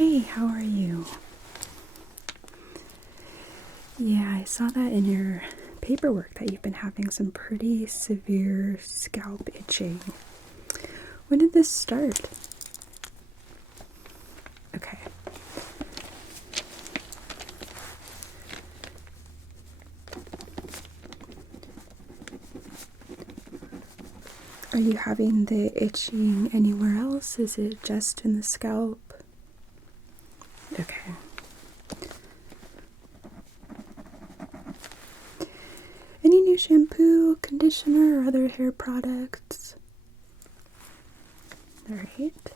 Hey, how are you? Yeah, I saw that in your paperwork that you've been having some pretty severe scalp itching. When did this start? Okay. Are you having the itching anywhere else? Is it just in the scalp? Okay. Any new shampoo, conditioner, or other hair products? Alright.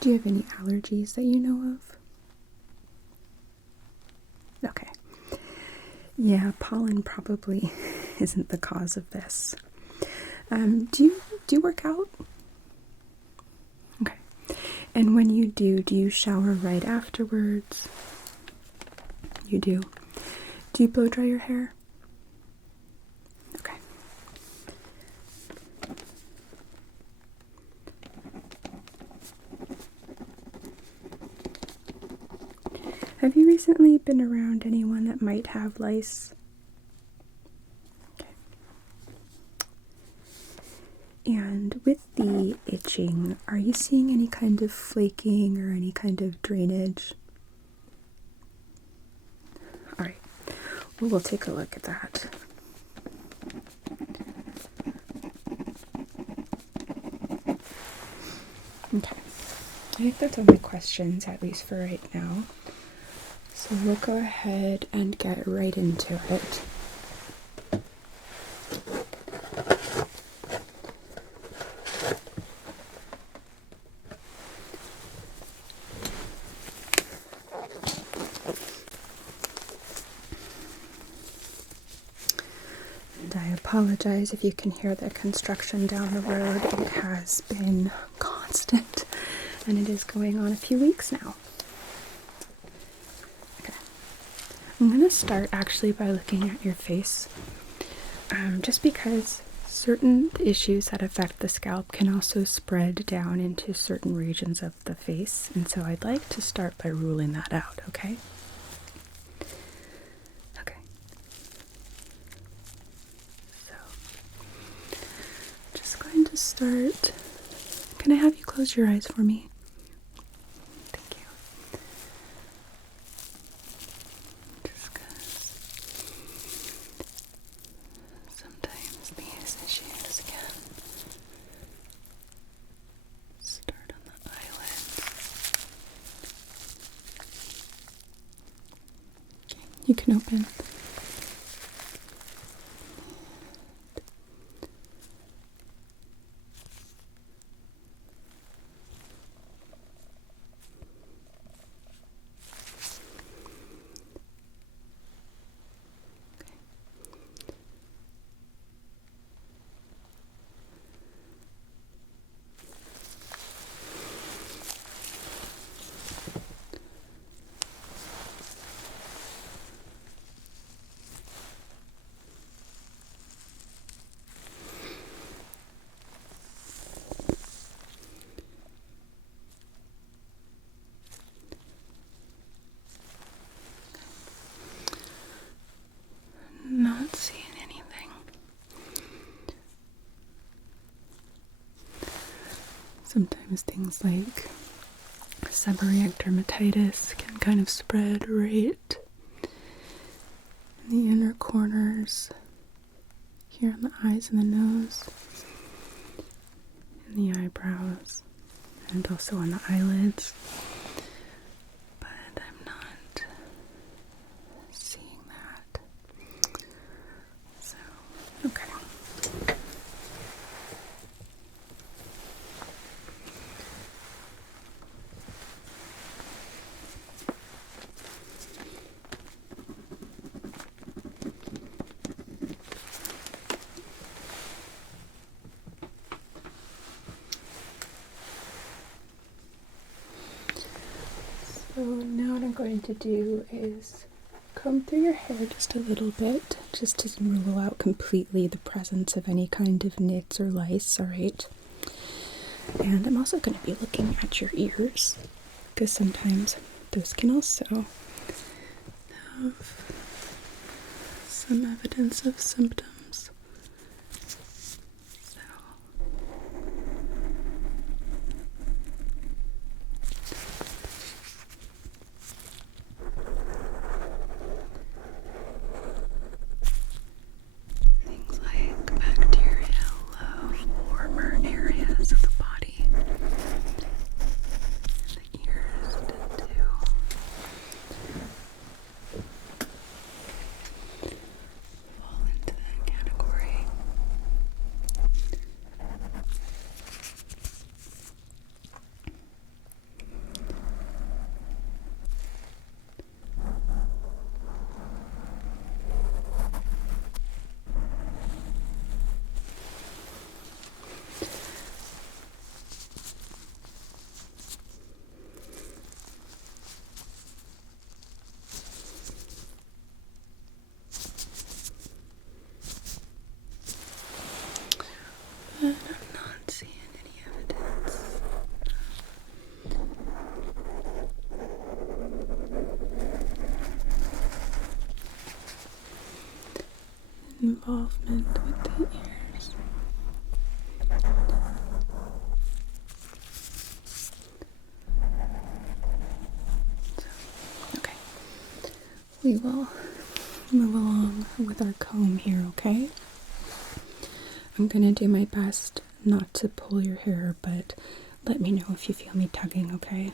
Do you have any allergies that you know of? Okay. Yeah, pollen probably isn't the cause of this. Do you work out? Okay. And when you do you shower right afterwards? You do. Do you blow dry your hair? Okay. Have you recently been around anyone that might have lice? Okay. And with the itching, are you seeing any kind of flaking or any kind of drainage? Alright, well, we'll take a look at that. Okay, I think that's all my questions, at least for right now. So we'll go ahead and get right into it. And I apologize if you can hear the construction down the road. It has been constant, and it is going on a few weeks now. Okay. I'm going to start actually by looking at your face, just because certain issues that affect the scalp can also spread down into certain regions of the face, and so I'd like to start by ruling that out, okay? Okay. So, just going to start. Can I have you close your eyes for me? Thank you. Just because sometimes these issues can start on the eyelids. Okay, you can open. Not seeing anything. Sometimes things like seborrheic dermatitis can kind of spread right in the inner corners, here on the eyes and the nose, and the eyebrows, and also on the eyelids. But I'm not seeing that. So, okay. So now what I'm going to do is comb through your hair just a little bit, just to rule out completely the presence of any kind of nits or lice, alright? And I'm also going to be looking at your ears. because sometimes those can also have some evidence of symptoms. So things like bacterial love warmer areas of the body. The ears tend to fall into that category. But I'm not seeing any evidence involvement with the ears. Okay, we will move along with our comb here, okay? I'm gonna do my best not to pull your hair, but let me know if you feel me tugging, okay?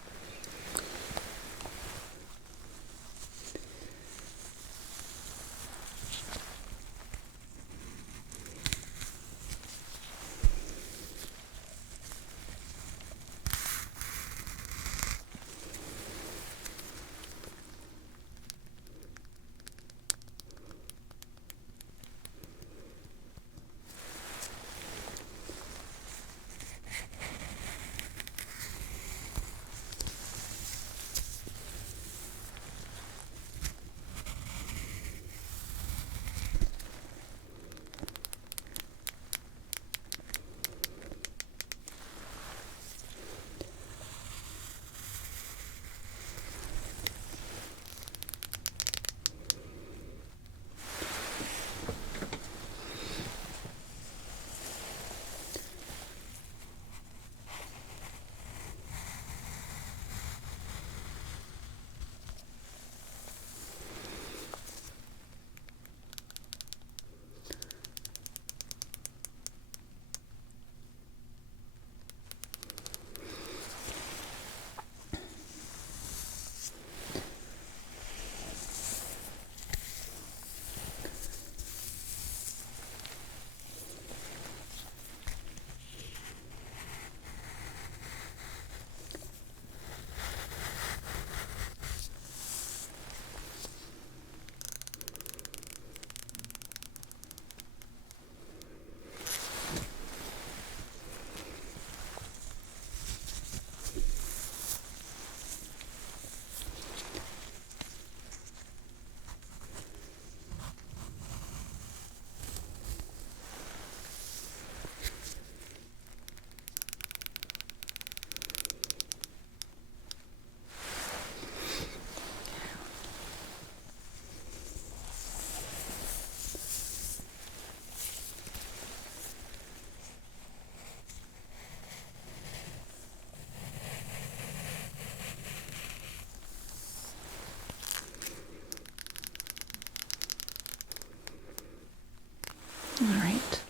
Alright,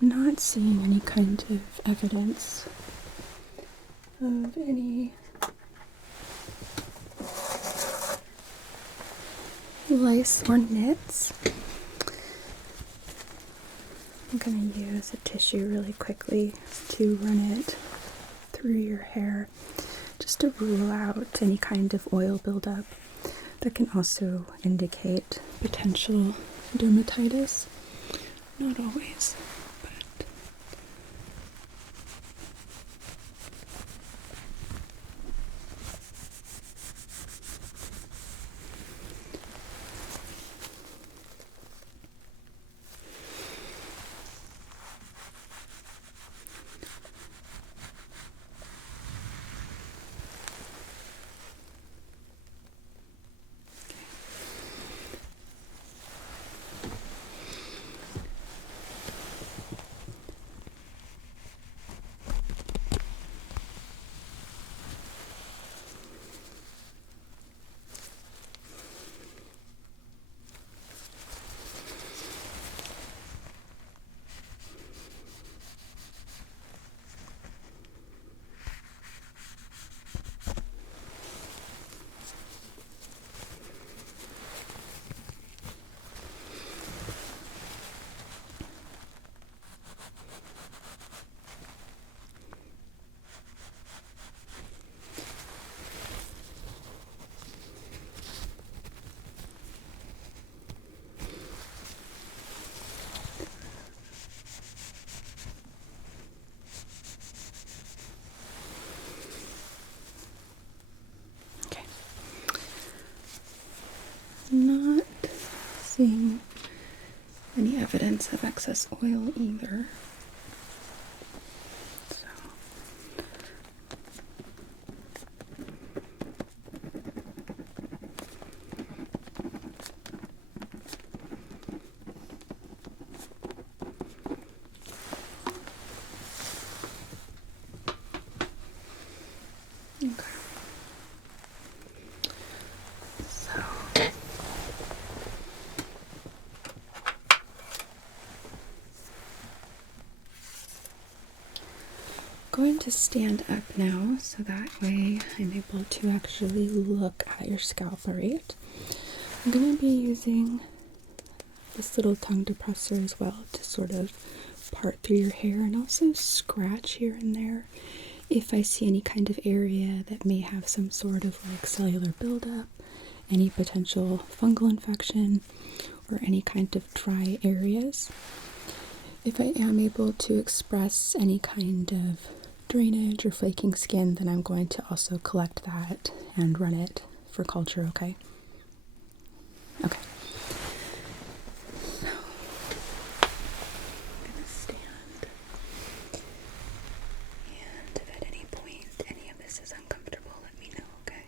I'm not seeing any kind of evidence of any lice or nits. I'm going to use a tissue really quickly to run it through your hair just to rule out any kind of oil buildup that can also indicate potential dermatitis. Not always, but seeing any evidence of excess oil either. So. Okay. So going to stand up now so that way I'm able to actually look at your scalp. Alright, I'm going to be using this little tongue depressor as well to sort of part through your hair and also scratch here and there if I see any kind of area that may have some sort of like cellular buildup, any potential fungal infection, or any kind of dry areas. If I am able to express any kind of drainage or flaking skin, then I'm going to also collect that and run it for culture, okay? Okay. So, I'm gonna stand, and if at any point any of this is uncomfortable, let me know, okay?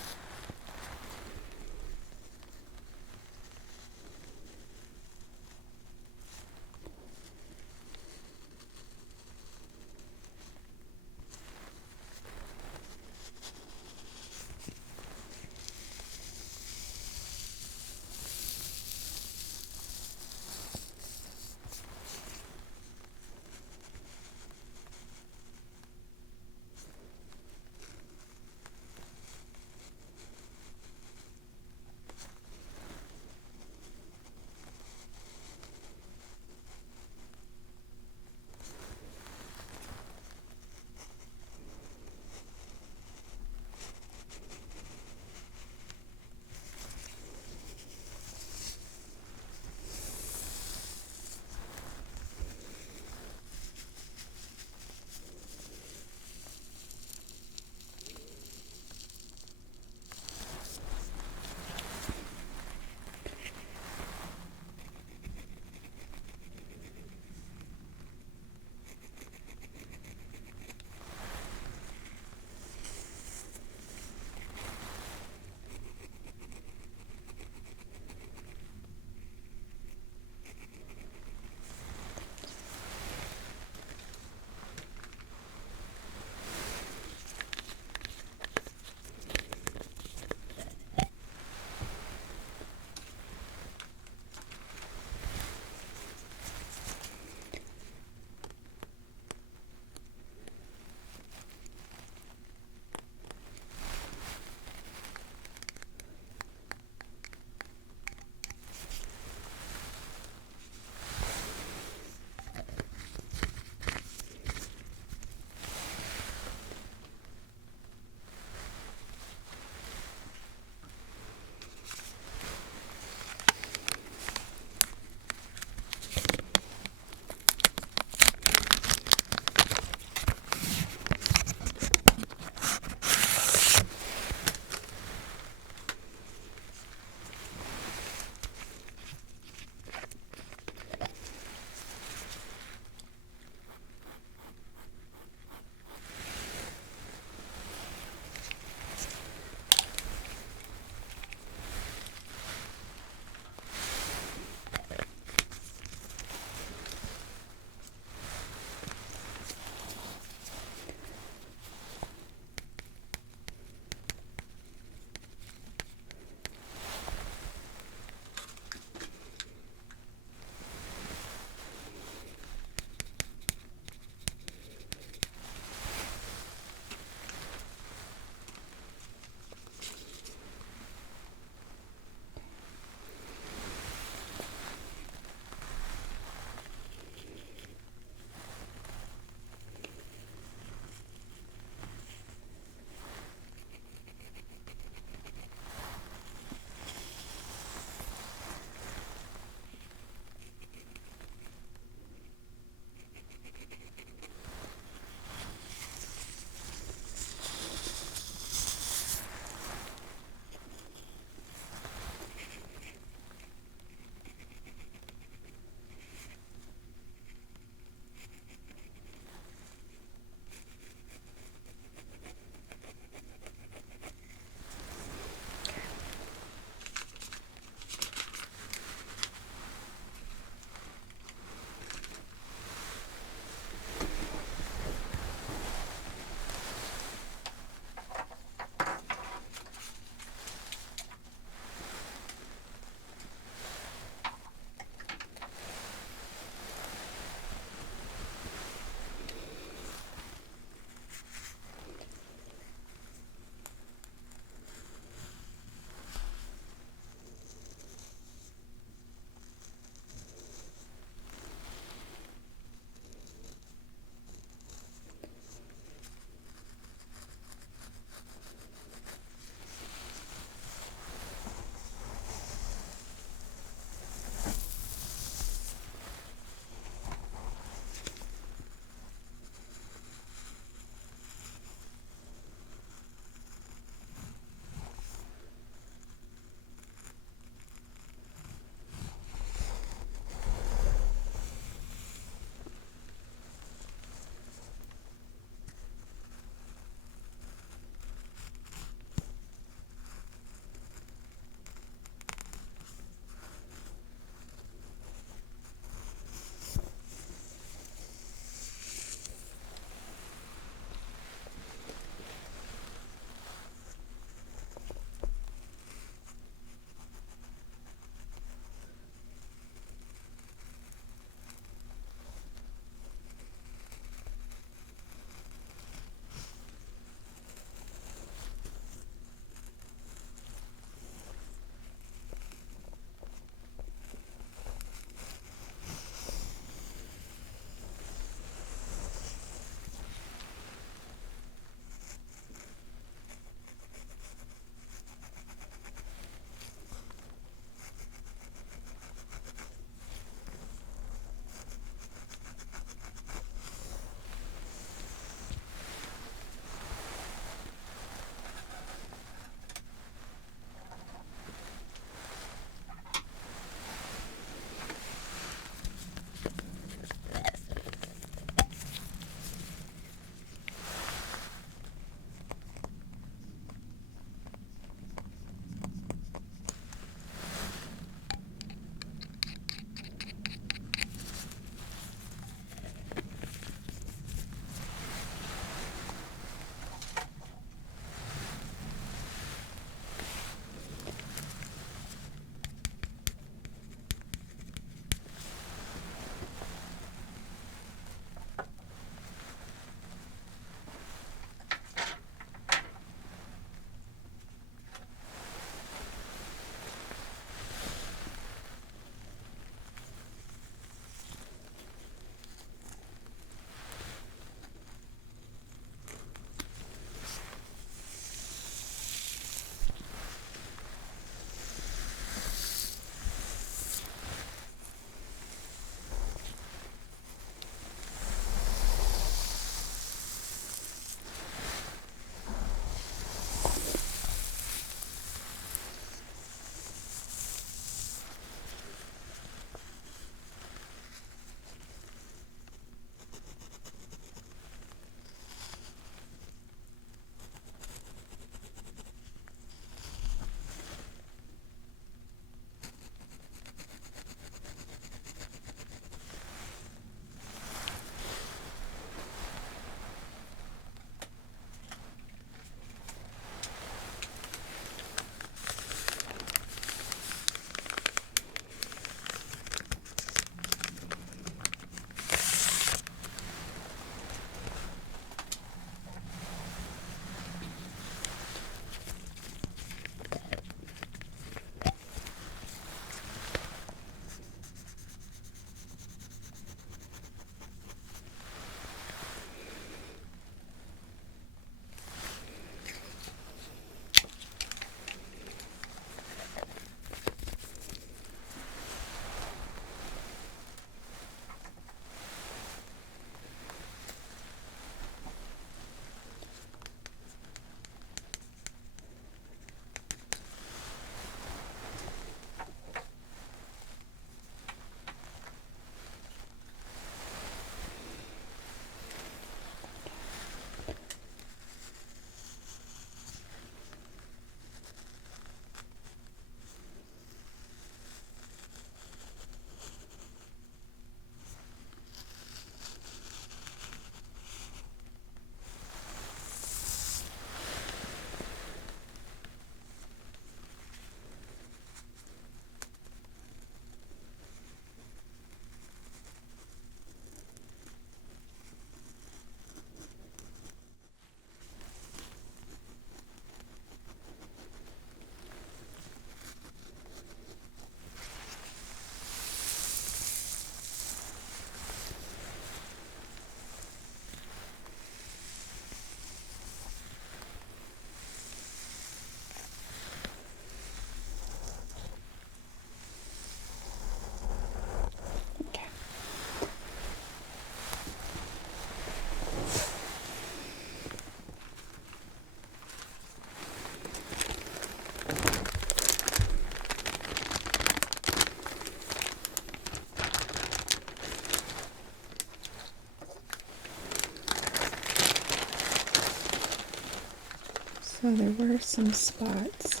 So there were some spots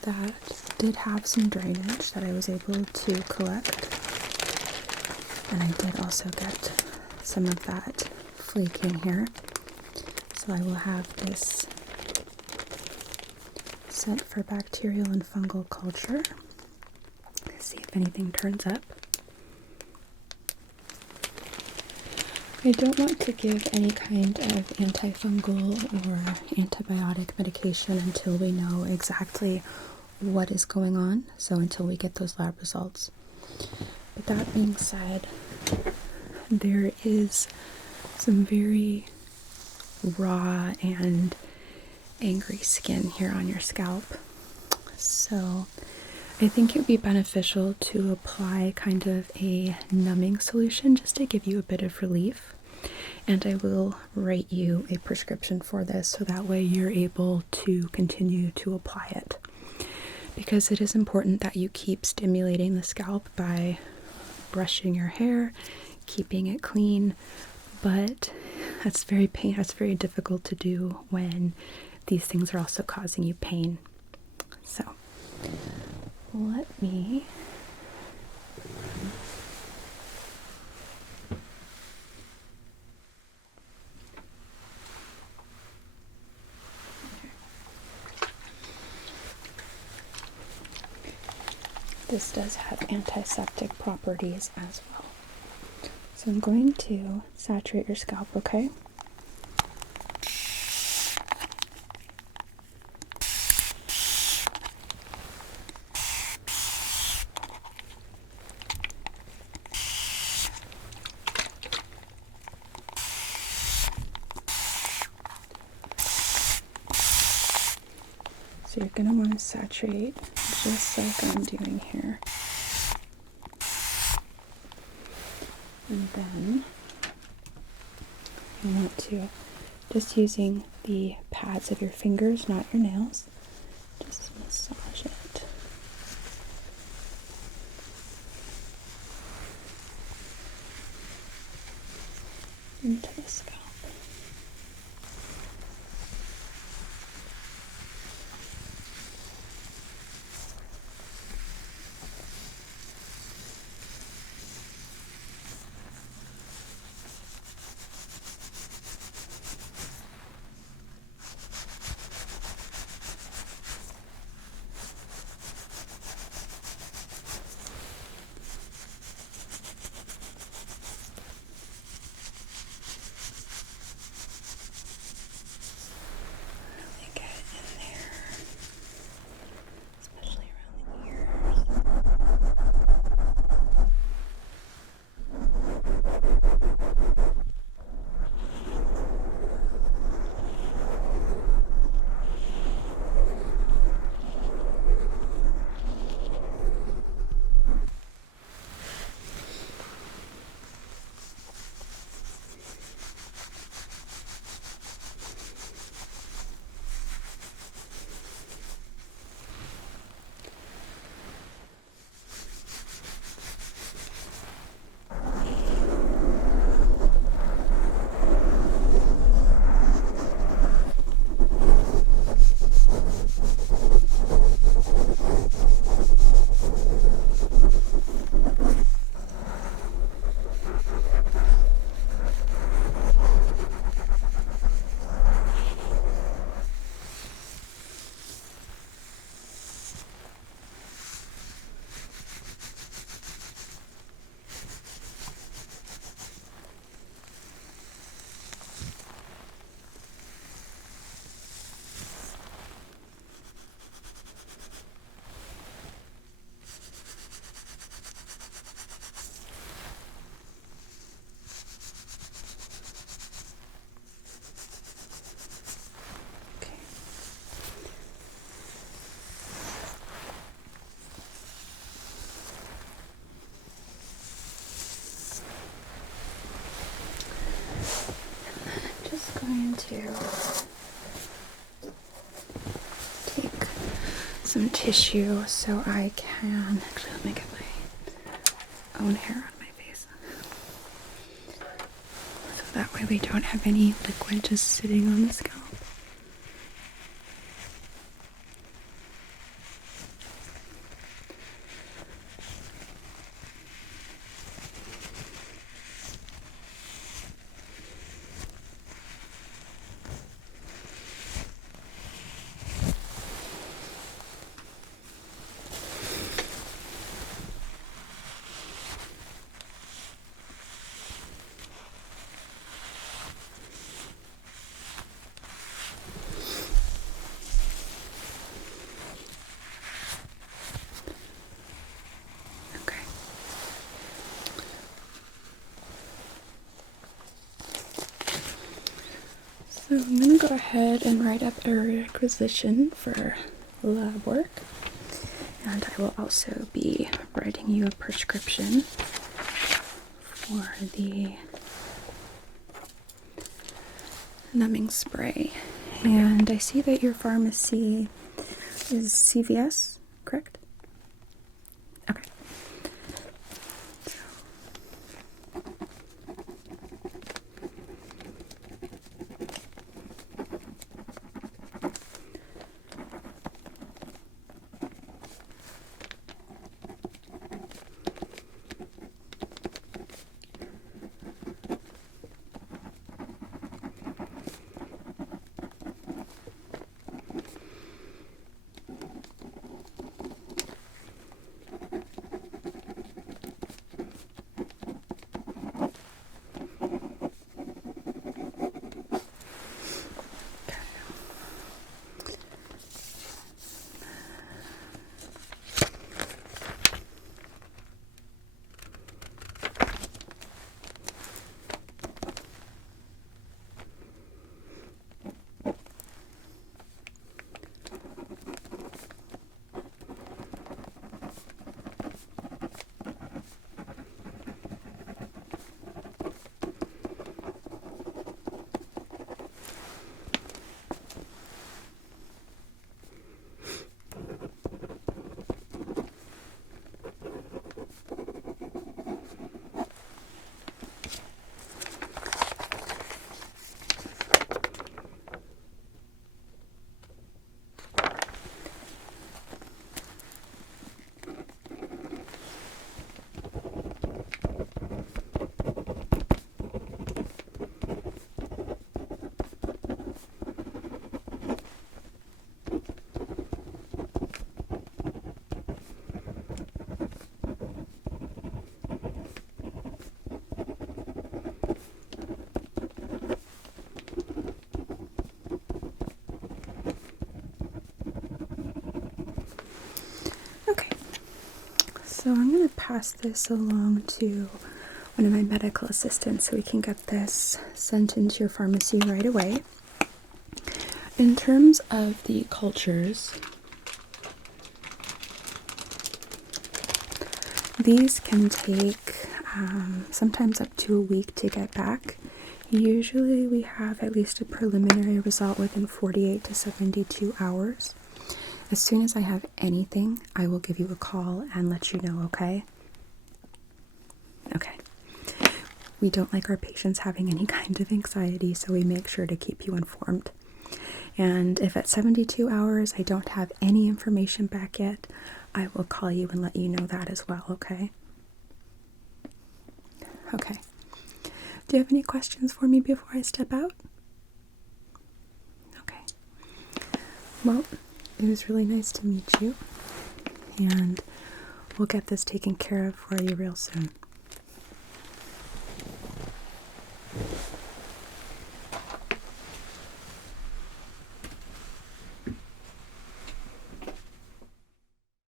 that did have some drainage that I was able to collect. And I did also get some of that flaking here. So I will have this set for bacterial and fungal culture. See if anything turns up. I don't want to give any kind of antifungal or antibiotic medication until we know exactly what is going on, so until we get those lab results. But that being said, there is some very raw and angry skin here on your scalp. So I think it would be beneficial to apply kind of a numbing solution just to give you a bit of relief. And I will write you a prescription for this so that way you're able to continue to apply it. Because it is important that you keep stimulating the scalp by brushing your hair, keeping it clean, but that's very difficult to do when these things are also causing you pain. So let me This does have antiseptic properties as well. So I'm going to saturate your scalp, okay? So you're going to want to saturate just like I'm doing here. And then you want to, just using the pads of your fingers, not your nails, just massage it. Into the scalp. Going to take some tissue so I can actually let me get my own hair on my face, so that way we don't have any liquid just sitting on the scalp. So I'm going to go ahead and write up a requisition for lab work. And I will also be writing you a prescription for the numbing spray. And I see that your pharmacy is CVS, correct? Okay. Okay, so I'm going to pass this along to one of my medical assistants so we can get this sent into your pharmacy right away. In terms of the cultures, these can take sometimes up to a week to get back. Usually we have at least a preliminary result within 48 to 72 hours. As soon as I have anything, I will give you a call and let you know, okay? Okay. We don't like our patients having any kind of anxiety, so we make sure to keep you informed. And if at 72 hours I don't have any information back yet, I will call you and let you know that as well, okay? Okay. Do you have any questions for me before I step out? Okay. Well, it was really nice to meet you, and we'll get this taken care of for you real soon.